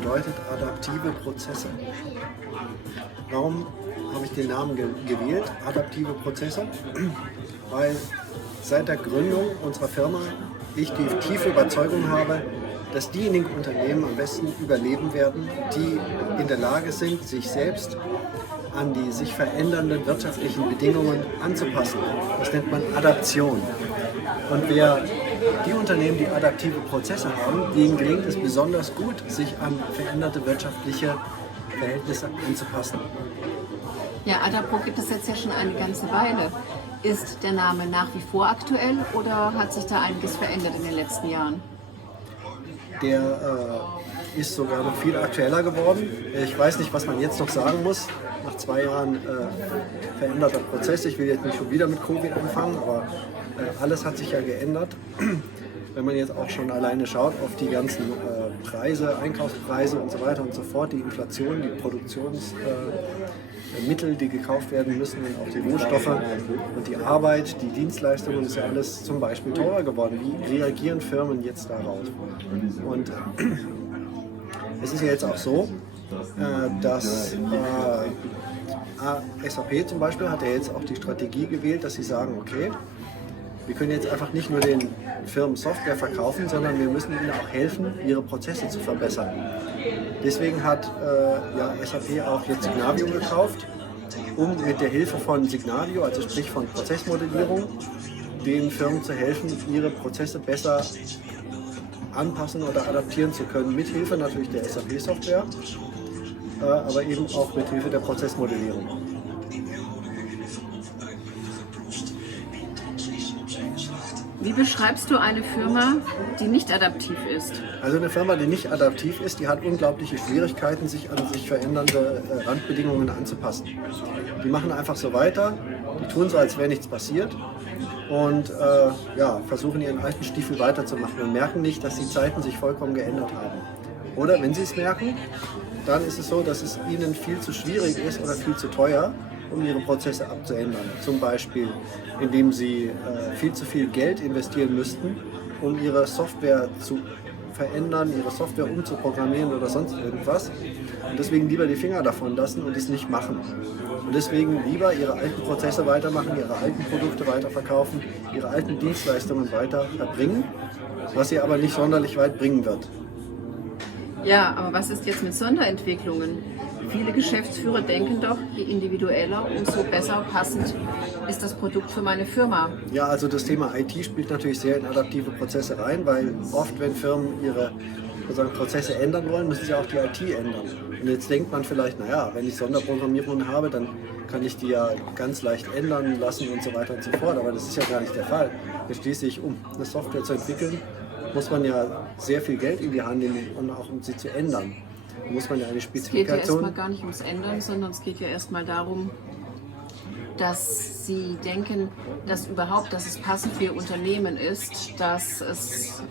bedeutet adaptive Prozesse. Warum habe ich den Namen gewählt, adaptive Prozesse? Weil seit der Gründung unserer Firma ich die tiefe Überzeugung habe, dass diejenigen Unternehmen am besten überleben werden, die in der Lage sind, sich selbst an die sich verändernden wirtschaftlichen Bedingungen anzupassen. Das nennt man Adaption. Und die Unternehmen, die adaptive Prozesse haben, denen gelingt es besonders gut, sich an veränderte wirtschaftliche Verhältnisse anzupassen. Ja, Adapro gibt es jetzt ja schon eine ganze Weile. Ist der Name nach wie vor aktuell oder hat sich da einiges verändert in den letzten Jahren? Der ist sogar noch viel aktueller geworden. Ich weiß nicht, was man jetzt noch sagen muss. Nach 2 Jahren veränderter Prozess. Ich will jetzt nicht schon wieder mit Covid anfangen, aber alles hat sich ja geändert. Wenn man jetzt auch schon alleine schaut auf die ganzen Preise, Einkaufspreise und so weiter und so fort, die Inflation, die Produktionsmittel, die gekauft werden müssen und auch die Rohstoffe und die Arbeit, die Dienstleistungen, ist ja alles zum Beispiel teurer geworden. Wie reagieren Firmen jetzt darauf? Und es ist ja jetzt auch so, dass SAP zum Beispiel hat ja jetzt auch die Strategie gewählt, dass sie sagen, okay, wir können jetzt einfach nicht nur den Firmen Software verkaufen, sondern wir müssen ihnen auch helfen, ihre Prozesse zu verbessern. Deswegen hat SAP auch jetzt Signavio gekauft, um mit der Hilfe von Signavio, also sprich von Prozessmodellierung, den Firmen zu helfen, ihre Prozesse besser anpassen oder adaptieren zu können, mit Hilfe natürlich der SAP-Software, aber eben auch mit Hilfe der Prozessmodellierung. Wie beschreibst du eine Firma, die nicht adaptiv ist? Also eine Firma, die nicht adaptiv ist, die hat unglaubliche Schwierigkeiten, sich an sich verändernde Randbedingungen anzupassen. Die machen einfach so weiter, die tun so, als wäre nichts passiert und versuchen ihren alten Stiefel weiterzumachen und merken nicht, dass die Zeiten sich vollkommen geändert haben. Oder wenn sie es merken, dann ist es so, dass es ihnen viel zu schwierig ist oder viel zu teuer, um ihre Prozesse abzuändern. Zum Beispiel, indem sie viel zu viel Geld investieren müssten, um ihre Software zu verändern, ihre Software umzuprogrammieren oder sonst irgendwas. Und deswegen lieber die Finger davon lassen und es nicht machen. Und deswegen lieber ihre alten Prozesse weitermachen, ihre alten Produkte weiterverkaufen, ihre alten Dienstleistungen weiter erbringen, was sie aber nicht sonderlich weit bringen wird. Ja, aber was ist jetzt mit Sonderentwicklungen? Viele Geschäftsführer denken doch, je individueller, umso besser passend ist das Produkt für meine Firma. Ja, also das Thema IT spielt natürlich sehr in adaptive Prozesse rein, weil oft, wenn Firmen ihre Prozesse ändern wollen, müssen sie auch die IT ändern. Und jetzt denkt man vielleicht, naja, wenn ich Sonderprogrammierungen habe, dann kann ich die ja ganz leicht ändern lassen und so weiter und so fort. Aber das ist ja gar nicht der Fall. Jetzt schließlich, um eine Software zu entwickeln, muss man ja sehr viel Geld in die Hand nehmen und auch um sie zu ändern. Muss man ja eine Spezifikation. Es geht ja erstmal gar nicht ums Ändern, sondern es geht ja erstmal darum, dass Sie denken, dass es passend für Ihr Unternehmen ist, dass es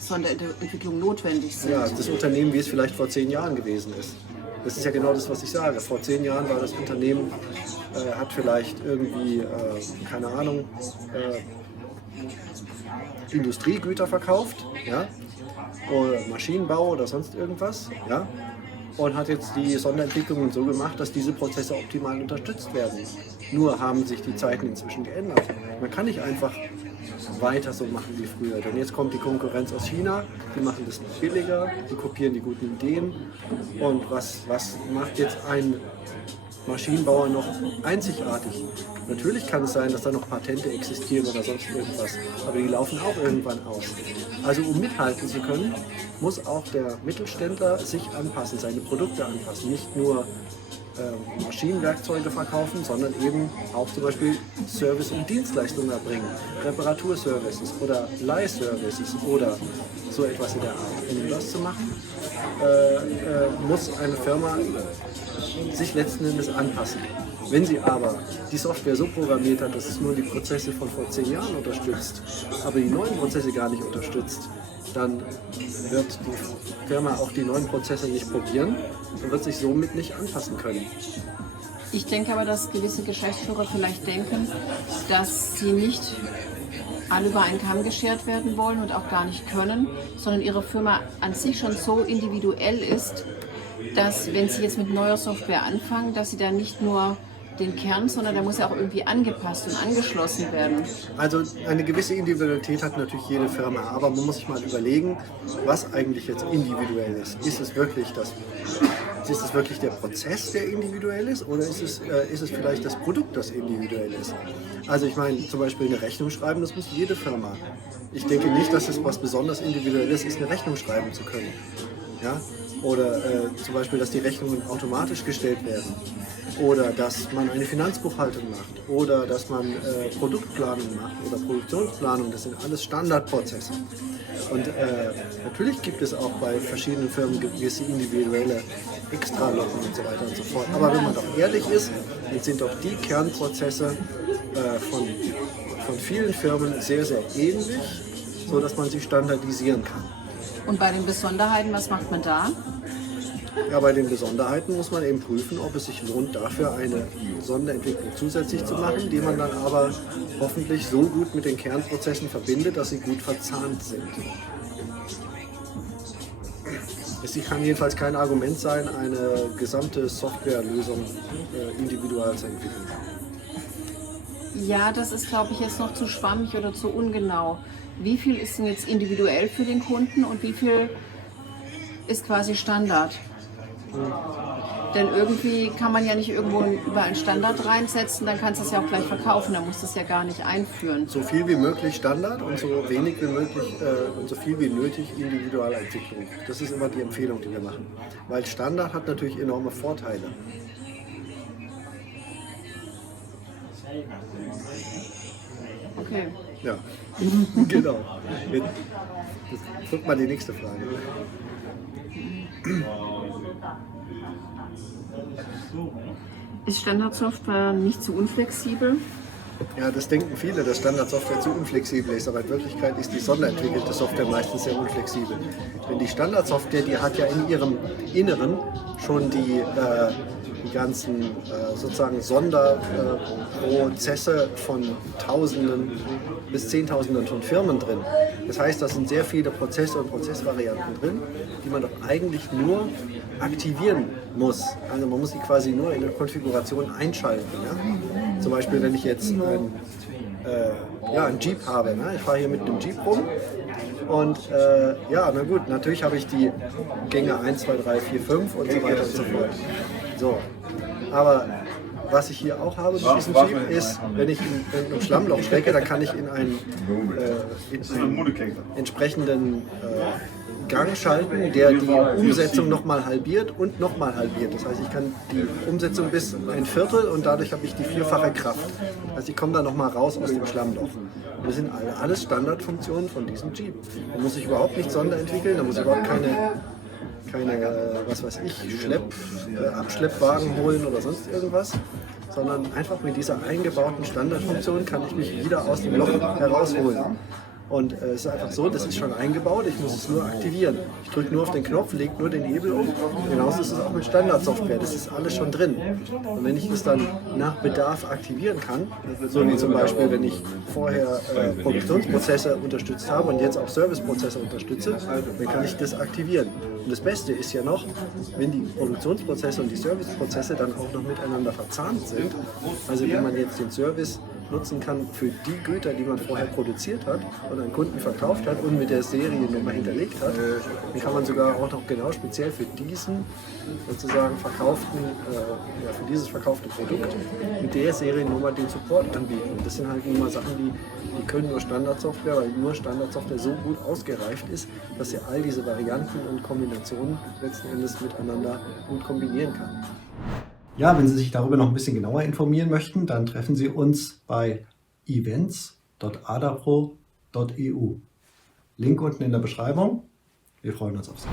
Sonderentwicklungen notwendig sind. Ja, das Unternehmen, wie es vielleicht vor 10 Jahren gewesen ist. Das ist ja genau das, was ich sage. Vor 10 Jahren war das Unternehmen, hat vielleicht irgendwie, keine Ahnung, Industriegüter verkauft, ja, oder Maschinenbau oder sonst irgendwas, ja, und hat jetzt die Sonderentwicklungen so gemacht, dass diese Prozesse optimal unterstützt werden. Nur haben sich die Zeiten inzwischen geändert. Man kann nicht einfach weiter so machen wie früher, denn jetzt kommt die Konkurrenz aus China, die machen das billiger, die kopieren die guten Ideen und was macht jetzt ein Maschinenbauer noch einzigartig? Natürlich kann es sein, dass da noch Patente existieren oder sonst irgendwas, aber die laufen auch irgendwann aus. Also um mithalten zu können, muss auch der Mittelständler sich anpassen, seine Produkte anpassen. Nicht nur Maschinenwerkzeuge verkaufen, sondern eben auch zum Beispiel Service- und Dienstleistungen erbringen. Reparaturservices oder Leihservices oder so etwas in der Art. Um das zu machen, muss eine Firma sich letzten Endes anpassen. Wenn sie aber die Software so programmiert hat, dass es nur die Prozesse von vor 10 Jahren unterstützt, aber die neuen Prozesse gar nicht unterstützt, dann wird die Firma auch die neuen Prozesse nicht probieren und wird sich somit nicht anpassen können. Ich denke aber, dass gewisse Geschäftsführer vielleicht denken, dass sie nicht alle über einen Kamm geschert werden wollen und auch gar nicht können, sondern ihre Firma an sich schon so individuell ist, dass wenn sie jetzt mit neuer Software anfangen, dass sie dann nicht nur den Kern, sondern der muss ja auch irgendwie angepasst und angeschlossen werden. Also eine gewisse Individualität hat natürlich jede Firma, aber man muss sich mal überlegen, was eigentlich jetzt individuell ist. Ist es wirklich der Prozess, der individuell ist, oder ist es vielleicht das Produkt, das individuell ist? Also ich meine, zum Beispiel eine Rechnung schreiben, das muss jede Firma. Ich denke nicht, dass es was besonders Individuelles ist, eine Rechnung schreiben zu können. Ja? Oder zum Beispiel, dass die Rechnungen automatisch gestellt werden. Oder dass man eine Finanzbuchhaltung macht. Oder dass man Produktplanung macht oder Produktionsplanung. Das sind alles Standardprozesse. Und natürlich gibt es auch bei verschiedenen Firmen gewisse individuelle Extralocken und so weiter und so fort. Aber wenn man doch ehrlich ist, dann sind doch die Kernprozesse von vielen Firmen sehr, sehr ähnlich, sodass man sie standardisieren kann. Und bei den Besonderheiten, was macht man da? Ja, bei den Besonderheiten muss man eben prüfen, ob es sich lohnt, dafür eine Sonderentwicklung zusätzlich zu machen, die man dann aber hoffentlich so gut mit den Kernprozessen verbindet, dass sie gut verzahnt sind. Es kann jedenfalls kein Argument sein, eine gesamte Softwarelösung individual zu entwickeln. Ja, das ist, glaube ich, jetzt noch zu schwammig oder zu ungenau. Wie viel ist denn jetzt individuell für den Kunden und wie viel ist quasi Standard? Denn irgendwie kann man ja nicht irgendwo über einen Standard reinsetzen, dann kannst du es ja auch gleich verkaufen, dann musst du es ja gar nicht einführen. So viel wie möglich Standard und so wenig wie möglich und so viel wie nötig Individualentwicklung. Das ist immer die Empfehlung, die wir machen. Weil Standard hat natürlich enorme Vorteile. Okay. Ja, genau. Jetzt drück mal die nächste Frage. Ist Standardsoftware nicht zu unflexibel? Ja, das denken viele, dass Standardsoftware zu unflexibel ist, aber in Wirklichkeit ist die sonderentwickelte Software meistens sehr unflexibel. Denn die Standardsoftware, die hat ja in ihrem Inneren schon die ganzen sozusagen Sonderprozesse von Tausenden bis Zehntausenden von Firmen drin. Das heißt, da sind sehr viele Prozesse und Prozessvarianten drin, die man doch eigentlich nur aktivieren muss. Also man muss sie quasi nur in der Konfiguration einschalten. Ja? Zum Beispiel, wenn ich jetzt einen Jeep habe. Ne? Ich fahre hier mit einem Jeep rum und na gut, natürlich habe ich die Gänge 1, 2, 3, 4, 5 und so weiter und so fort. So, aber was ich hier auch habe mit diesem Jeep ist, wenn ich in einem Schlammloch stecke, dann kann ich in einen entsprechenden Gang schalten, der die Umsetzung nochmal halbiert und nochmal halbiert. Das heißt, ich kann die Umsetzung bis ein Viertel und dadurch habe ich die vierfache Kraft. Also ich komme da nochmal raus aus dem Schlammloch. Und das sind alles Standardfunktionen von diesem Jeep. Da muss ich überhaupt nichts sonderentwickeln, da muss ich überhaupt keine Abschleppwagen holen oder sonst irgendwas, sondern einfach mit dieser eingebauten Standardfunktion kann ich mich wieder aus dem Loch herausholen. Und es ist einfach so, das ist schon eingebaut, ich muss es nur aktivieren. Ich drücke nur auf den Knopf, lege nur den Hebel um. Genauso ist es auch mit Standardsoftware, das ist alles schon drin. Und wenn ich das dann nach Bedarf aktivieren kann, so wie zum Beispiel, wenn ich vorher Produktionsprozesse unterstützt habe und jetzt auch Serviceprozesse unterstütze, dann kann ich das aktivieren. Und das Beste ist ja noch, wenn die Produktionsprozesse und die Serviceprozesse dann auch noch miteinander verzahnt sind, also wenn man jetzt den Service nutzen kann für die Güter, die man vorher produziert hat und an Kunden verkauft hat und mit der Seriennummer hinterlegt hat, dann kann man sogar auch noch genau speziell für diesen sozusagen für dieses verkaufte Produkt mit der Seriennummer den Support anbieten. Und das sind halt nur mal Sachen, die können nur Standardsoftware, weil nur Standardsoftware so gut ausgereift ist, dass sie all diese Varianten und Kombinationen letzten Endes miteinander gut kombinieren kann. Ja, wenn Sie sich darüber noch ein bisschen genauer informieren möchten, dann treffen Sie uns bei events.adapro.eu. Link unten in der Beschreibung. Wir freuen uns auf Sie.